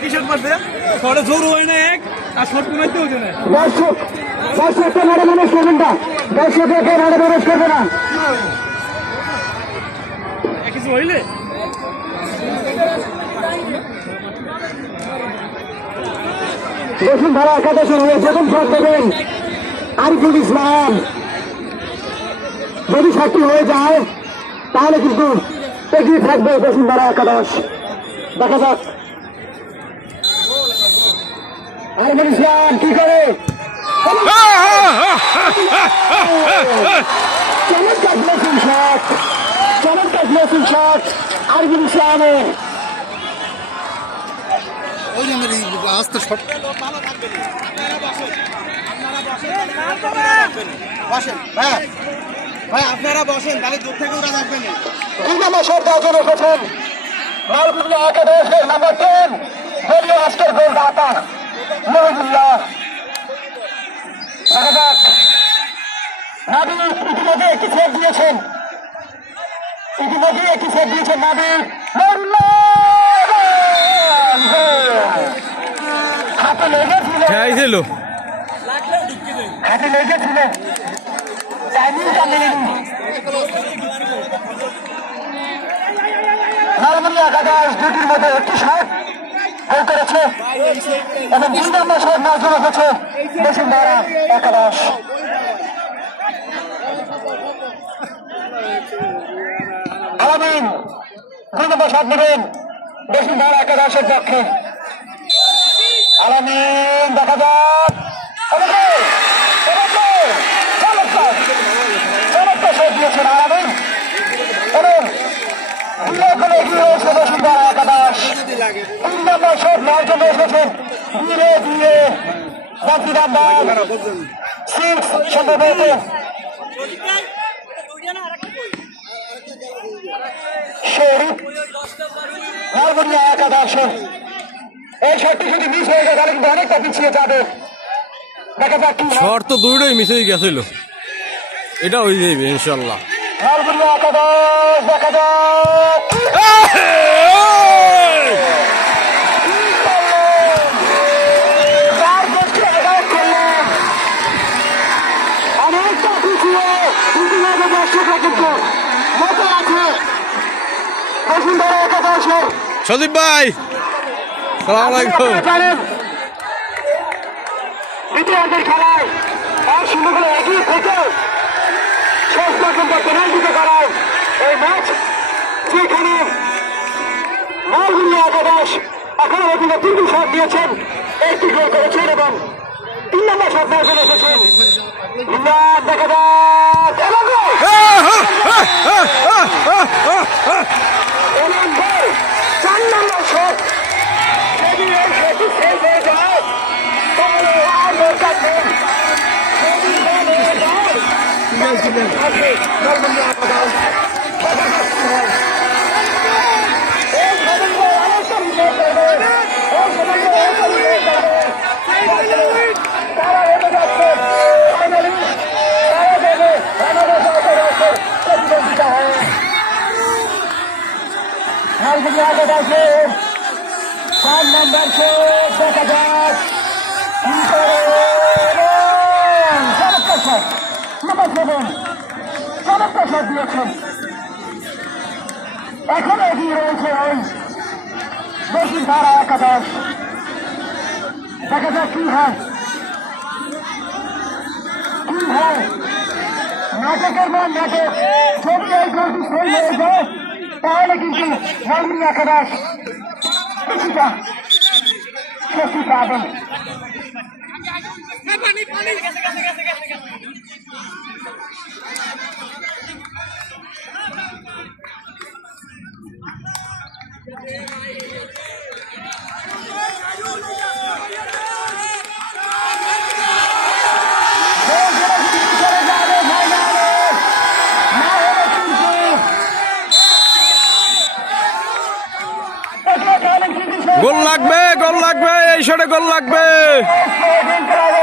কিসের মারছে শর্টে জোর হয় না এক আর শর্ট মারতে হচ্ছে না দর্শককে নাড়ে মানুষ করবেন না, দর্শককে নাড়ে মানুষ করবে না। কিছু হইলে বসুন্ধরা একাদশের হয়ে প্রথম শট দেবেন আরিফুল ইসলাম। যদি সাক্ষী হয়ে যায় তাহলে কিন্তু এগিয়ে থাকবে বসুন্ধরা একাদশ। দেখা যাক আরিফুল ইসলাম কি করে। চমৎকার ব্লেসিং শট, চমৎকার ব্লেসিং শট আরিফুল ইসলামের। আস্তে শট বসেন ভাই, ভাই আপনারা বসেন, তাহলে দূর থেকে ওরা থাকবেন। দুই নম্বর শট দেওয়ার জন্য এসেছেন মালগুল্লা একাদশের নাম্বার 10 দলীয় আজকের গোলদাতা মহিদুল্লাহ। দেখা যাক নাবিল ইতিমধ্যে একটি সেট দিয়েছেন, ইতিমধ্যে একটি সেট দিয়েছেন নাবিল। হাতে লেগেছিল, হাতে লেগেছিল, টাইমিংটা মিলেনি। লালমনিয়া একাদশ দুটির মধ্যে একটি শট গোল করেছে এবং 2 নম্বর শট নজর রেখেছে বসুন্ধরা একাদশ। আলামিন 2 নম্বর শট নেবেন বসুন্ধরা একাদশের পক্ষে। আলামিন দেখা যাক, চমৎকার শট দিয়েছেন আলামিন এবং এগিয়ে হয়েছে বসুন্ধরা একাদশ। 3 নম্বর শট নেওয়ার জন্য এসেছেন ধীরে ধীরে জার্সি নাম্বার 6 সম্ভবত শরীফ লালমনিয়া একাদশের। এই শটটি যদি মিস হয়ে যায় তাহলে কিন্তু অনেকটা পিছিয়ে যাবে। দেখা যাক কি শর্ট তো দুটোই মিস হয়ে গেছিল, এটা হয়ে যাবে ইনশাল্লাহ। লালমনিয়া একাদশ দেখা যাক অনেকটা পিছিয়ে ইতিমধ্যে দর্শকরা কিন্তু মতো আছে বসুন্ধরা একাদশের। সদীপ ভাই সালাম আলাইকুম। দ্বিতীয়ার্ধের খেলায় 1-0 গোলে এগিয়ে থেকে শেষ পর্যন্ত পেনাল্টিতে করায় এই ম্যাচ, যেখানে লালমনিয়া একাদশ এখনো পর্যন্ত 3টি শট দিয়েছেন, 1টি গোল করেছেন এবং 3 নম্বর শট নেওয়ার জন্য এসেছেন। দেখা যাক এবং গোল! এবং গোল! 4 নম্বর শট যদি এই শটটি শেষ হয়ে যায় তাহলে আর দরকার নেই। যদি গোল হয়ে যায় তাহলে লালমনিয়া একাদশ লালমনিয়া একাদশের 4 নম্বর শট দেখা যাক কি করে। চমৎকার শট নম্বর 7, চমৎকার শট দিয়েছেন। এখনো এগিয়ে রয়েছে ওই বসুন্ধরা একাদশ। দেখা যাক কি হয়, কি হয়। নাটকের পর নাটক, যদি এই গোলটি ফেল হয়ে যায় তাহলে কিন্তু লালমনিয়া একাদশ কিছুটা স্বস্তি পাবেন। গোল লাগবে, গোল লাগবে এই শটে। গোল লাগবে। গোল